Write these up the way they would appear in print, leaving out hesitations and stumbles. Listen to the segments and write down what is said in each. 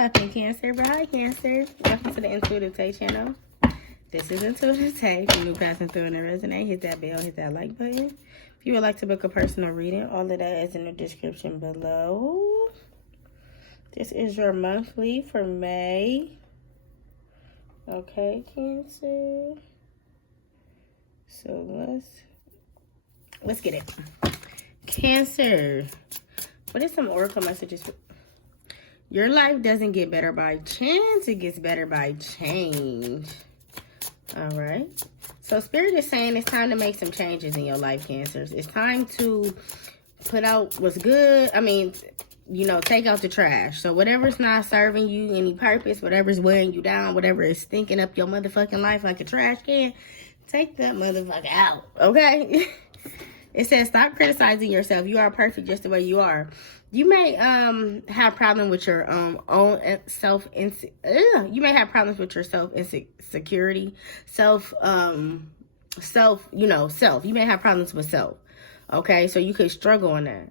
poppin', Cancer? But hi, Cancer. Welcome to the Intuitive Tay channel. This is Intuitive Tay. If you're new passing through and it resonate, hit that bell, hit that like button. If you would like to book a personal reading, all of that is in the description below. This is your monthly for May. Okay, Cancer. So let's get it. Cancer. What is some oracle messages? Your life doesn't get better by chance. It gets better by change. All right. So Spirit is saying it's time to make some changes in your life, Cancers. It's time to put out what's good. I mean, you know, take out the trash. So whatever's not serving you any purpose, whatever's weighing you down, whatever is stinking up your motherfucking life like a trash can, take that motherfucker out, okay? It says, stop criticizing yourself. You are perfect just the way you are. You may have problems with your own self. You may have problems with your insecurity, self. You may have problems with self. Okay, so you could struggle on that.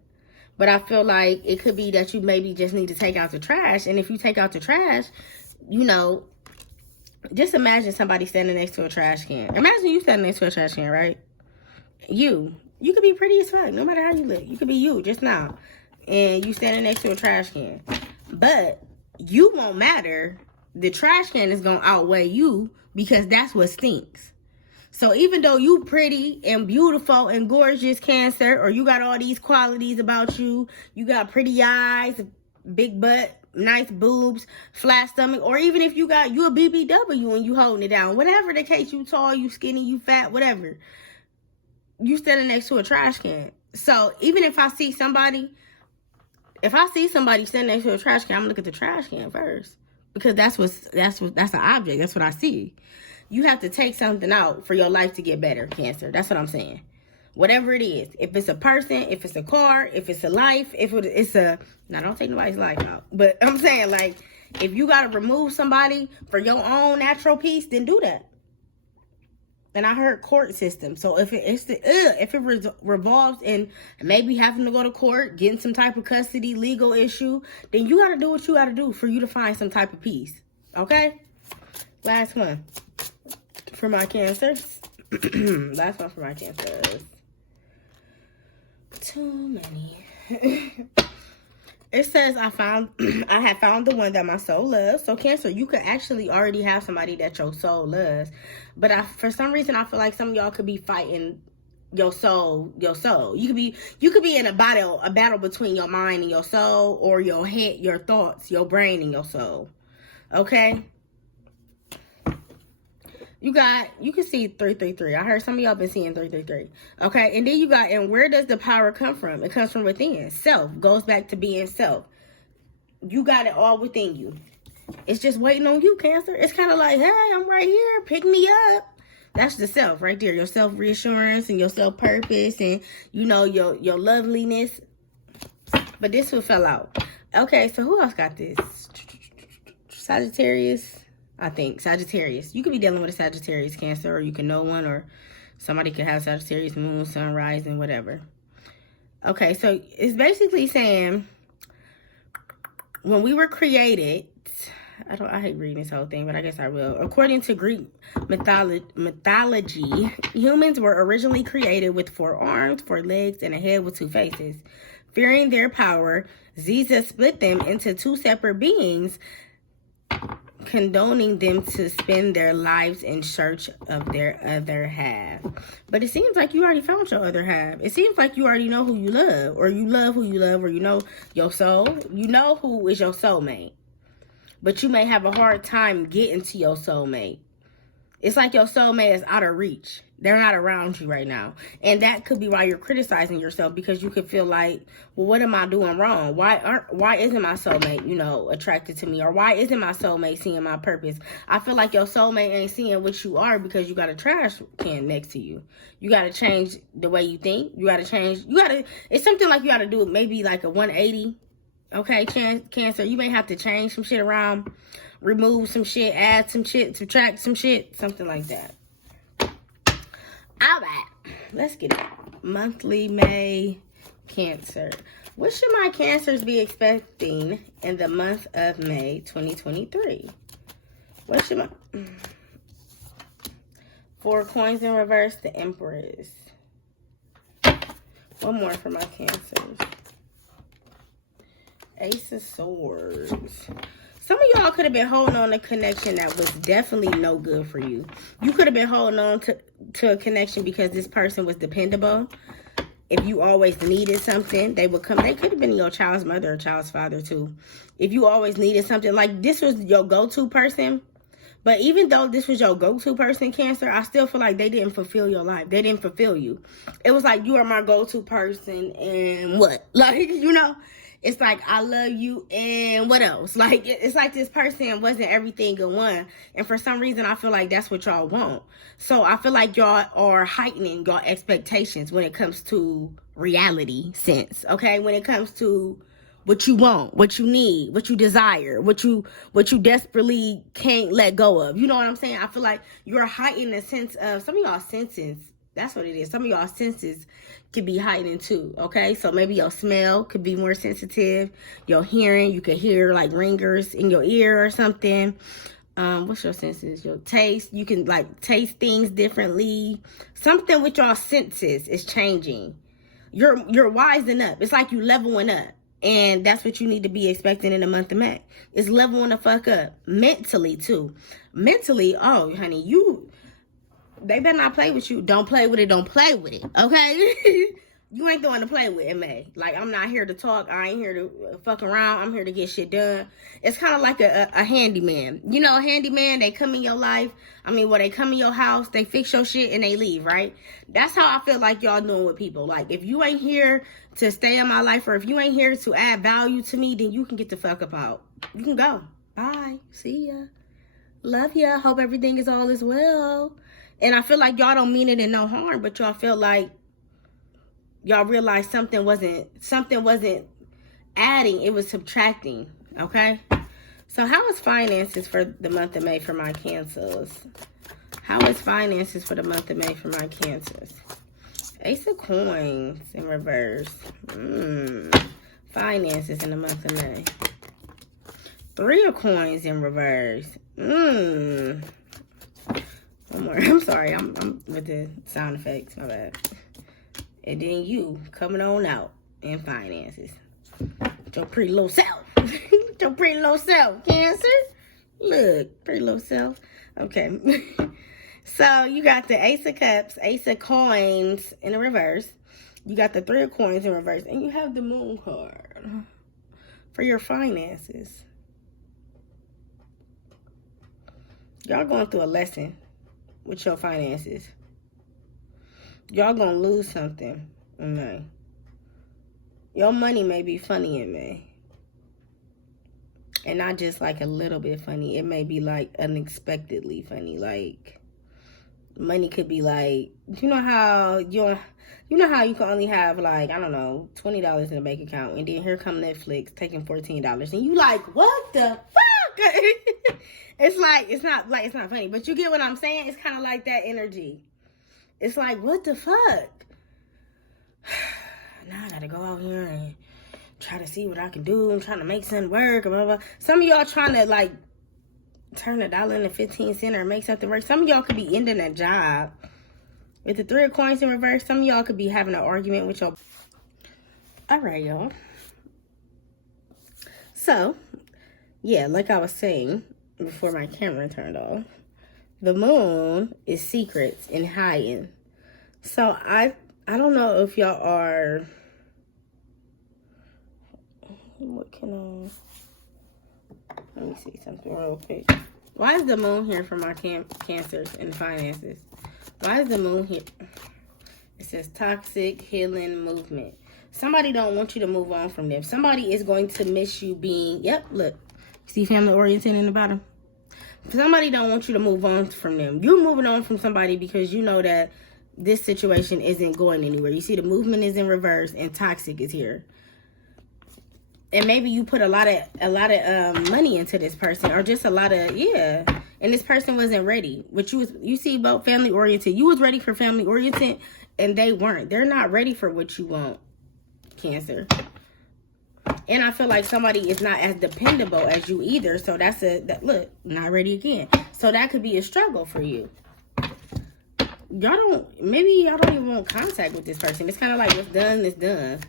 But I feel like it could be that you maybe just need to take out the trash. And if you take out the trash, you know, just imagine somebody standing next to a trash can. Imagine you standing next to a trash can, right? You could be pretty as fuck, no matter how you look. You could be you just now. And you standing next to a trash can. But you won't matter. The trash can is going to outweigh you because that's what stinks. So even though you pretty and beautiful and gorgeous, Cancer, or you got all these qualities about you, you got pretty eyes, big butt, nice boobs, flat stomach, or even if you a BBW and you holding it down, whatever the case, you tall, you skinny, you fat, whatever, you standing next to a trash can. So even if I see somebody standing next to a trash can, I'm gonna look at the trash can first because that's an object. That's what I see. You have to take something out for your life to get better, Cancer. That's what I'm saying. Whatever it is, if it's a person, if it's a car, if it's a life, now don't take nobody's life out. But I'm saying, like, if you gotta remove somebody for your own natural peace, then do that. And I heard court system. So if it revolves in maybe having to go to court, getting some type of custody, legal issue, then you got to do what you got to do for you to find some type of peace. Okay? Last one for my Cancers. Last one for my Cancers. Too many. It says I have found the one that my soul loves. So Cancer, you could actually already have somebody that your soul loves. But for some reason, I feel like some of y'all could be fighting your soul. You could be in a battle between your mind and your soul, or your head, your thoughts, your brain and your soul. Okay? You can see 333. I heard some of y'all been seeing 333. Okay, and then and where does the power come from? It comes from within. Self goes back to being self. You got it all within you. It's just waiting on you, Cancer. It's kind of like, hey, I'm right here. Pick me up. That's the self right there. Your self-reassurance and your self-purpose and, you know, your loveliness. But this one fell out. Okay, so who else got this? Sagittarius. I think Sagittarius. You could be dealing with a Sagittarius, Cancer, or you can know one, or somebody could have Sagittarius, moon, sun, rising, whatever. Okay, so it's basically saying when we were created, I hate reading this whole thing, but I guess I will. According to Greek mythology, humans were originally created with 4 arms, 4 legs, and a head with 2 faces. Fearing their power, Ziza split them into 2 separate beings, condoning them to spend their lives in search of their other half. But it seems like you already found your other half. It seems like you already know who you love, or you love who you love, or you know your soul. You know who is your soulmate. But you may have a hard time getting to your soulmate. It's like your soulmate is out of reach. They're not around you right now. And that could be why you're criticizing yourself, because you could feel like, well, what am I doing wrong? Why isn't my soulmate, you know, attracted to me? Or why isn't my soulmate seeing my purpose? I feel like your soulmate ain't seeing what you are because you got a trash can next to you. You got to change the way you think. It's something like you got to do maybe like a 180. Okay, Cancer, you may have to change some shit around, remove some shit, add some shit, subtract some shit, something like that. All right, let's get it. Monthly May Cancer. What should my Cancers be expecting in the month of May 2023? What should my... 4 coins in reverse, the Empress. One more for my Cancers. Ace of Swords. Some of y'all could have been holding on to a connection that was definitely no good for you. You could have been holding on to a connection because this person was dependable. If you always needed something, they would come. They could have been your child's mother or child's father too. If you always needed something, like this was your go-to person. But even though this was your go-to person, Cancer, I still feel like they didn't fulfill your life. They didn't fulfill you. It was like, you are my go-to person and what? Like, you know, it's like, I love you and what else? Like, it's like this person wasn't everything in one. And for some reason, I feel like that's what y'all want. So I feel like y'all are heightening your expectations when it comes to reality sense, okay? When it comes to what you want, what you need, what you desire, what you desperately can't let go of. You know what I'm saying? I feel like you're heightening a sense of, some of y'all senses, that's what it is. Some of y'all senses could be heightened too, okay? So maybe your smell could be more sensitive. Your hearing, you could hear like ringers in your ear or something. What's your senses? Your taste, you can like taste things differently. Something with your senses is changing. You're wising up. It's like you leveling up. And that's what you need to be expecting in the month of May. It's leveling the fuck up. Mentally, too. Mentally, oh, honey, they better not play with you. Don't play with it. Don't play with it. Okay? You ain't the one to play with in May. Like, I'm not here to talk. I ain't here to fuck around. I'm here to get shit done. It's kind of like a handyman. You know, a handyman, they come in your life. I mean, they come in your house, they fix your shit, and they leave, right? That's how I feel like y'all doing with people. Like, if you ain't here to stay in my life, or if you ain't here to add value to me, then you can get the fuck up out. You can go. Bye. See ya. Love ya. Hope everything is all as well. And I feel like y'all don't mean it in no harm, but y'all feel like y'all realize something wasn't adding, it was subtracting, okay? So how is finances for the month of May for my Cancers? How is finances for the month of May for my Cancers? Ace of Coins in reverse. Finances in the month of May. 3 of Coins in reverse. One more. I'm sorry, I'm with the sound effects, my bad. And then you coming on out in finances. With your pretty little self. With your pretty little self, Cancer. Look, pretty little self. Okay. So you got the Ace of Cups, Ace of Coins in the reverse. You got the 3 of Coins in reverse. And you have the Moon card for your finances. Y'all going through a lesson with your finances. Y'all gonna lose something in May. Your money may be funny in May. And not just like a little bit funny. It may be like unexpectedly funny. Like, money could be like, you know how you can only have like, I don't know, $20 in a bank account, and then here come Netflix taking $14, and you like, what the fuck? it's not funny, but you get what I'm saying? It's kind of like that energy. It's like, what the fuck? Now I gotta go out here and try to see what I can do. I'm trying to make something work. Blah, blah, blah. Some of y'all trying to like turn $1 into 15 cents or make something work. Some of y'all could be ending that job. With the 3 of Coins in reverse, some of y'all could be having an argument with your... Alright, y'all. So, yeah, like I was saying before my camera turned off, the moon is secrets and hiding. So I don't know if y'all are... What can I... Let me see something real quick. Why is the moon here for my Cancers and finances? Why is the moon here? It says toxic healing movement. Somebody don't want you to move on from them. Somebody is going to miss you being... Yep, look. See family oriented in the bottom? Somebody don't want you to move on from them. You're moving on from somebody because you know that this situation isn't going anywhere. You see the movement is in reverse and toxic is here. And maybe you put a lot of money into this person, or just a lot of, yeah. And this person wasn't ready. But you see about family oriented. You was ready for family oriented and they weren't. They're not ready for what you want, Cancer. And I feel like somebody is not as dependable as you either. So that's look, not ready again. So that could be a struggle for you. Maybe y'all don't even want contact with this person. It's kind of like what's done is done.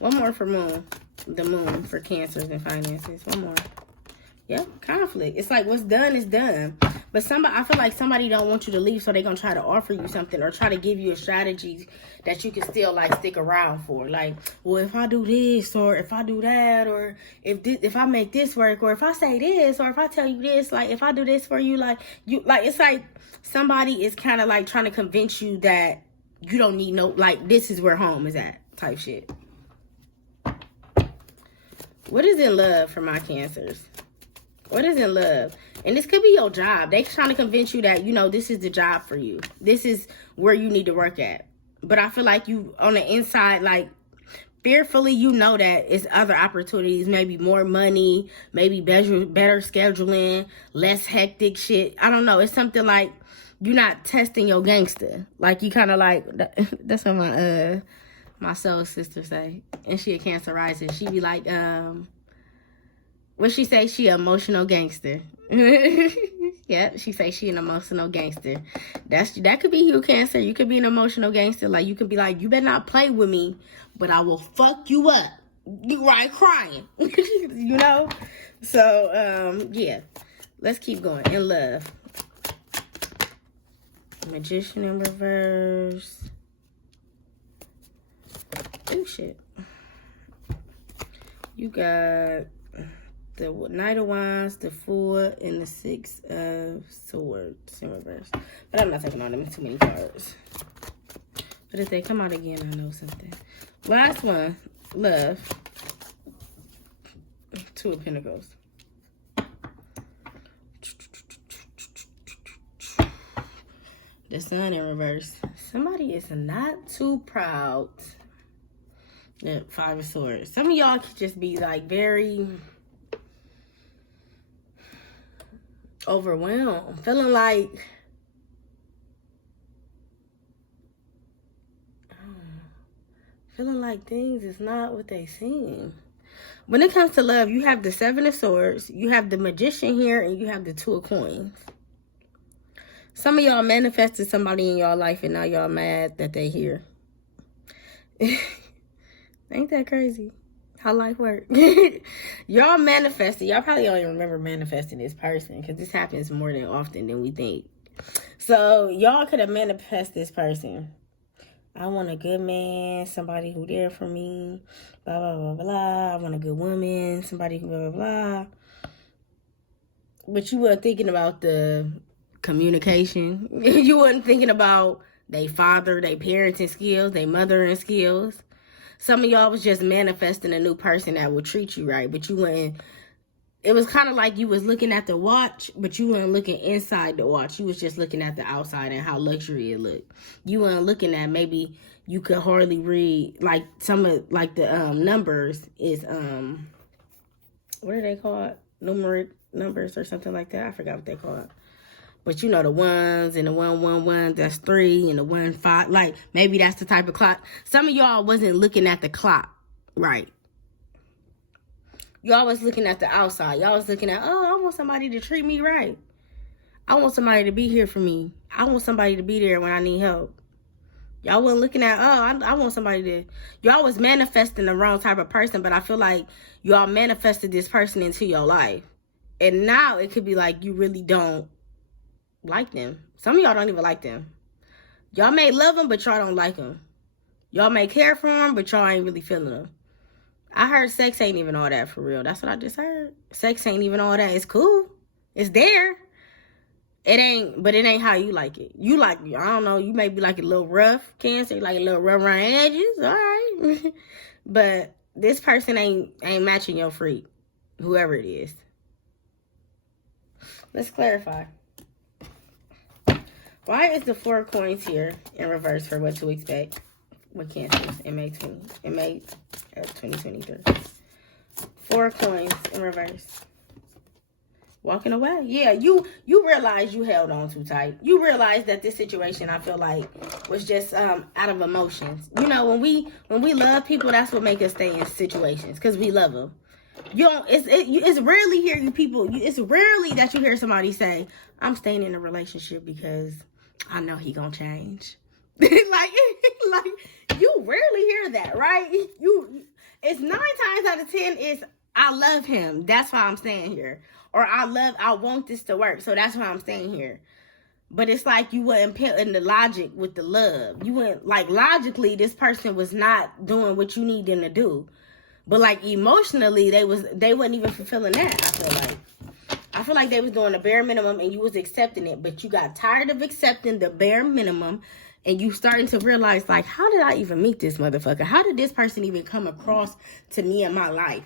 One more for moon. The moon for cancers and finances. One more. Yep, conflict. It's like what's done is done. But I feel like somebody don't want you to leave, so they're going to try to offer you something or try to give you a strategy that you can still, like, stick around for. Like, well, if I do this or if I do that or if I make this work or if I say this or if I tell you this, like, if I do this for you, it's like somebody is kind of, like, trying to convince you that you don't need like, this is where home is at type shit. What is in love for my cancers? What is in love? And this could be your job. They trying to convince you that, this is the job for you. This is where you need to work at. But I feel like you, on the inside, like, fearfully, that it's other opportunities. Maybe more money. Maybe better scheduling. Less hectic shit. I don't know. It's something like you're not testing your gangster. Like, you kind of like, that's what my soul sister say. And she a Cancer rising. She be like, what she say? She an emotional gangster. Yep, she say she an emotional gangster. That could be you, Cancer. You could be an emotional gangster. Like, you could be like, you better not play with me, but I will fuck you up. You right crying. So, yeah. Let's keep going. In love. Magician in reverse. Oh, shit. You got the Knight of Wands, the Fool, and the Six of Swords in reverse. But I'm not taking all them. It's too many cards. But if they come out again, I know something. Last one. Love. Two of Pentacles. The Sun in reverse. Somebody is not too proud. The Five of Swords. Some of y'all could just be like very overwhelmed. Feeling like things is not what they seem. When it comes to love, you have the Seven of Swords, you have the Magician here, and you have the Two of Coins. Some of y'all manifested somebody in y'all life and now y'all mad that they here. Ain't that crazy how life works? Y'all manifested. Y'all probably don't even remember manifesting this person because this happens more than often than we think. So y'all could have manifested this person. I want a good man, somebody who there for me, blah, blah, blah, blah. I want a good woman, somebody who blah, blah, blah. But you weren't thinking about the communication. You wasn't thinking about their father, their parenting skills, their mothering skills. Some of y'all was just manifesting a new person that would treat you right, but you wouldn't. It was kind of like you was looking at the watch, but you weren't looking inside the watch. You was just looking at the outside and how luxury it looked. You weren't looking at maybe you could hardly read like some of like the numbers is what are they called? Numeric numbers or something like that. I forgot what they called. But you know the ones and the 111, that's 3, and the 15, like maybe that's the type of clock. Some of y'all wasn't looking at the clock, right? Y'all was looking at the outside. Y'all was looking at, oh, I want somebody to treat me right. I want somebody to be here for me. I want somebody to be there when I need help. Y'all wasn't looking at, oh, I want somebody to, y'all was manifesting the wrong type of person, but I feel like y'all manifested this person into your life. And now it could be like you really don't like them. Some of y'all don't even like them. Y'all may love them, but y'all don't like them. Y'all may care for them, but y'all ain't really feeling them. I heard sex ain't even all that for real. That's what I just heard. Sex ain't even all that. It's cool. It's there. It ain't how you like it. You like, I don't know, you may be like a little rough, Cancer, like a little rough around edges. All right. But this person ain't matching your freak, whoever it is. Let's clarify. Why is the 4 of coins here in reverse for what to expect with Cancer in May 2023? 4 of coins in reverse. Walking away. Yeah, you realize you held on too tight. You realize that this situation, I feel like, was just out of emotions. You know, when we love people, that's what makes us stay in situations, because we love them. You don't. It's rarely hear you people. It's rarely that you hear somebody say, "I'm staying in a relationship because I know he gonna change." like you rarely hear that, right? It's 9 times out of 10 is, I love him, that's why I'm staying here. Or I want this to work, so that's why I'm staying here. But it's like you wouldn't put in the logic with the love. You wouldn't, like, logically, this person was not doing what you need them to do. But, like, emotionally, they wasn't even fulfilling that, I feel like they was doing the bare minimum and you was accepting it. But you got tired of accepting the bare minimum and you starting to realize, like, how did I even meet this motherfucker? How did this person even come across to me in my life?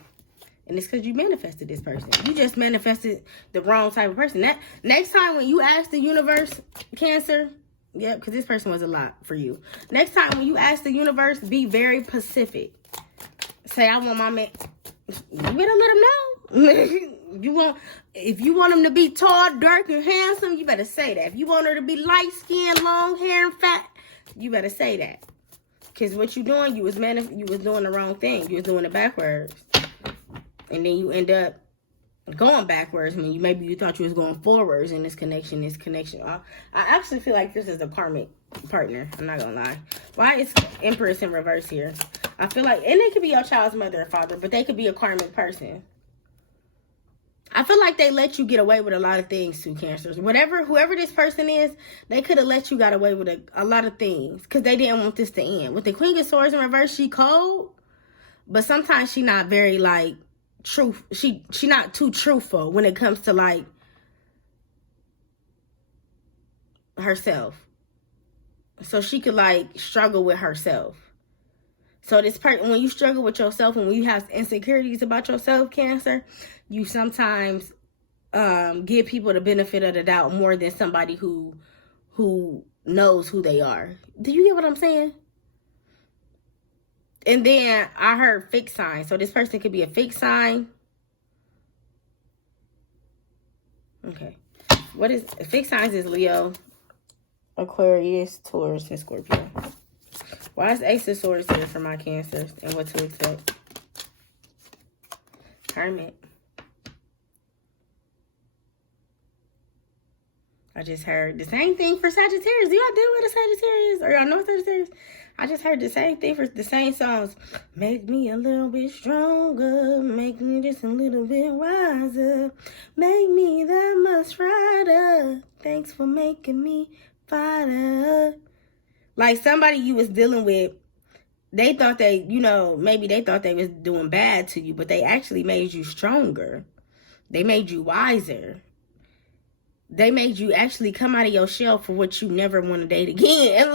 And it's because you manifested this person. You just manifested the wrong type of person. That next time when you ask the universe, Cancer, yep, because this person was a lot for you. Next time when you ask the universe, be very specific. Say, I want my man. You better let him know. If you want him to be tall, dark, and handsome, you better say that. If you want her to be light skinned, long hair, and fat, you better say that. Because what you doing, you was doing the wrong thing. You was doing it backwards. And then you end up going backwards. I mean, maybe you thought you was going forwards in this connection. I actually feel like this is a karmic partner. I'm not going to lie. Why is Empress in reverse here? I feel like, and it could be your child's mother or father, but they could be a karmic person. I feel like they let you get away with a lot of things too, Cancers. Whoever this person is, they could have let you get away with a lot of things because they didn't want this to end. With the Queen of Swords in reverse, she cold, but sometimes she not very, like, truth. She not too truthful when it comes to, like, herself. So she could, like, struggle with herself. So this person, when you struggle with yourself and when you have insecurities about yourself, Cancer, you sometimes give people the benefit of the doubt more than somebody who knows who they are. Do you get what I'm saying? And then I heard fixed sign. So this person could be a fixed sign. Okay. What is fixed signs? Is Leo, Aquarius, Taurus, and Scorpio. Why is Ace of Swords here for my Cancers and what to expect? Hermit. I just heard the same thing for Sagittarius. Do y'all deal with a Sagittarius? Or y'all know Sagittarius? I just heard the same thing for the same songs. Make me a little bit stronger. Make me just a little bit wiser. Make me that much brighter. Thanks for making me fighter. Like somebody you was dealing with, they thought maybe they thought they was doing bad to you, but they actually made you stronger. They made you wiser. They made you actually come out of your shell for what you never want to date again. And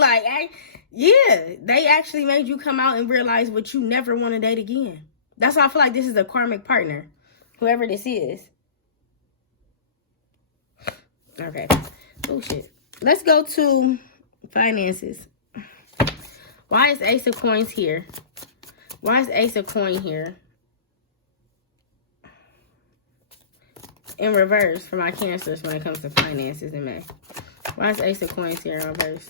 they actually made you come out and realize what you never want to date again. That's why I feel like this is a karmic partner, whoever this is. Okay. Oh, shit. Let's go to finances. Why is Ace of Coins here? Why is Ace of Coin here? In reverse for my Cancers when it comes to finances in May. Why is Ace of Coins here in reverse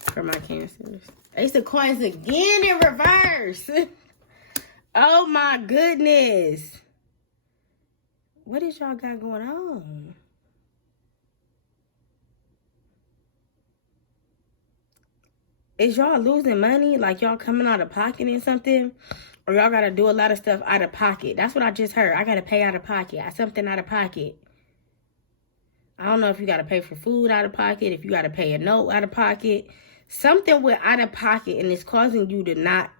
for my Cancers? Ace of Coins again in reverse. Oh my goodness. What is y'all got going on? Is y'all losing money? Like y'all coming out of pocket and something? Or y'all got to do a lot of stuff out of pocket? That's what I just heard. I got to pay out of pocket. Something out of pocket. I don't know if you got to pay for food out of pocket. If you got to pay a note out of pocket. Something with out of pocket. And it's causing you to not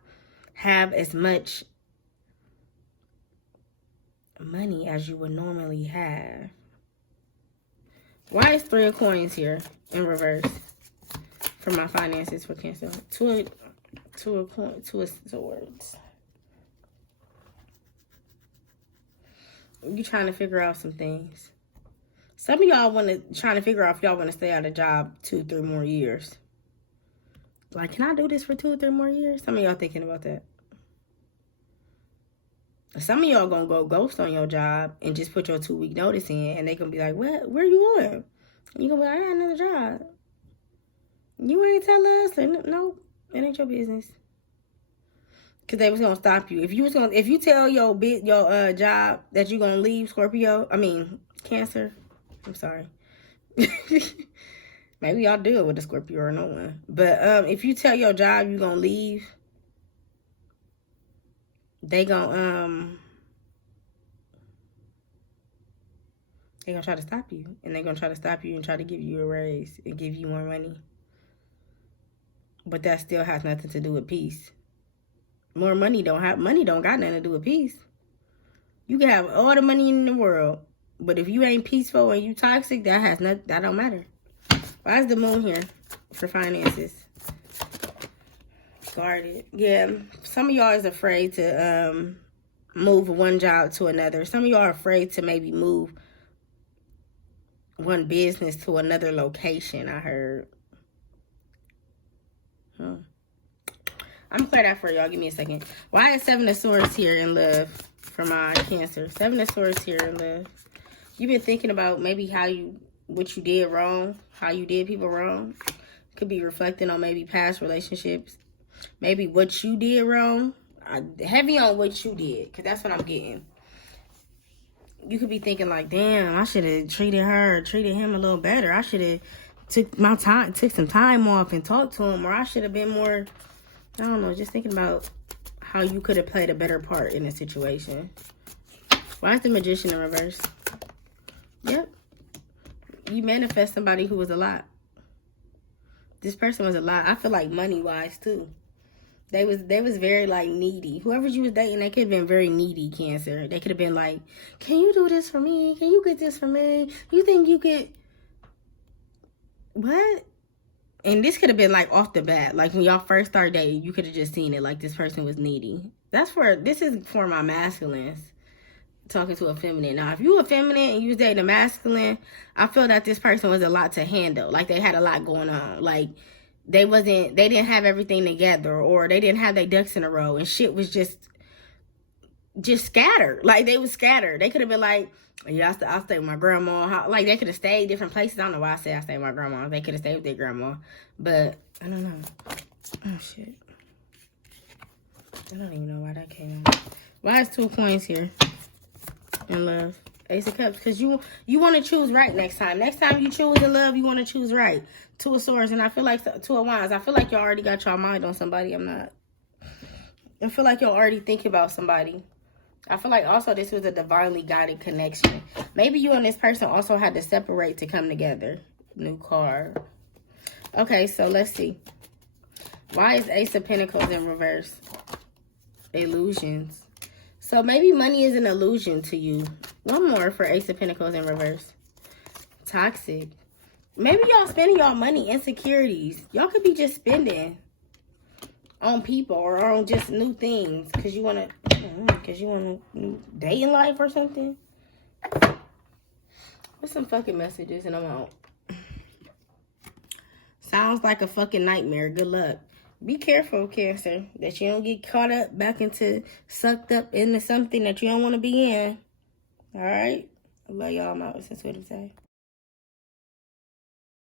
have as much money as you would normally have. Why is 3 of Coins here in reverse? For my finances for Cancer. Two of Swords. You trying to figure out some things. Some of y'all trying to figure out if y'all want to stay out of job 2-3 more years. Like, can I do this for 2 or 3 more years? Some of y'all thinking about that. Some of y'all gonna go ghost on your job and just put your 2-week notice in, and they gonna be like, "What? Where you going?" And you gonna be like, "I got another job." You ain't tell us, and no, it ain't your business. Cause they was gonna stop you if you tell your job that you gonna leave, Cancer. I'm sorry. Maybe y'all deal with a Scorpio or no one, but if you tell your job you gonna leave, they gonna try to stop you, and they're gonna try to stop you and try to give you a raise and give you more money. But that still has nothing to do with peace. More money don't got nothing to do with peace. You can have all the money in the world, but if you ain't peaceful and you toxic, that don't matter. Why is the moon here for finances? Guarded. Yeah, some of y'all is afraid to move one job to another. Some of y'all are afraid to maybe move one business to another location, I heard. I'm gonna clear that for y'all. Give me a second. Why is 7 of Swords here in love for my Cancer? 7 of Swords here in love. You've been thinking about maybe what you did wrong, how you did people wrong. Could be reflecting on maybe past relationships. Maybe what you did wrong. Heavy on what you did, because that's what I'm getting. You could be thinking like, damn, I should have treated him a little better. I should have took some time off and talked to him, or I should have been more, I don't know, just thinking about how you could have played a better part in the situation. Why is the Magician in reverse? Yep. You manifest somebody who was a lot. This person was a lot. I feel like money-wise, too. They was very, like, needy. Whoever you was dating, they could have been very needy, Cancer. They could have been like, can you do this for me? Can you get this for me? You think you could... What? And this could have been, like, off the bat. Like, when y'all first started dating, you could have just seen it. Like, this person was needy. This is for my masculines. Talking to a feminine. Now, if you a feminine and you was dating a masculine, I feel that this person was a lot to handle. Like, they had a lot going on. Like, they didn't have everything together, or they didn't have their ducks in a row, and shit was just scattered. Like, they was scattered. They could have been like, yeah, I'll stay with my grandma. Like, they could have stayed different places. I don't know why I say I stay with my grandma. They could have stayed with their grandma. But, I don't know. Oh, shit. I don't even know why that came out. Why is 2 of Coins here in love? Ace of Cups. Because you want to choose right next time. Next time you choose in love, you want to choose right. 2 of Swords. And I feel like 2 of Wands. I feel like y'all already got y'all mind on somebody. I feel like y'all already thinking about somebody. I feel like also this was a divinely guided connection. Maybe you and this person also had to separate to come together. New card. Okay, so let's see. Why is Ace of Pentacles in reverse? Illusions. So maybe money is an illusion to you. One more for Ace of Pentacles in reverse. Toxic. Maybe y'all spending y'all money, insecurities. Y'all could be just spending on people or on just new things because you want a new dating life or something. What's some fucking messages and I'm out. Sounds like a fucking nightmare. Good luck. Be careful, Cancer, that you don't get caught up sucked up into something that you don't want to be in. All right? I love y'all. I'm out. That's what it say.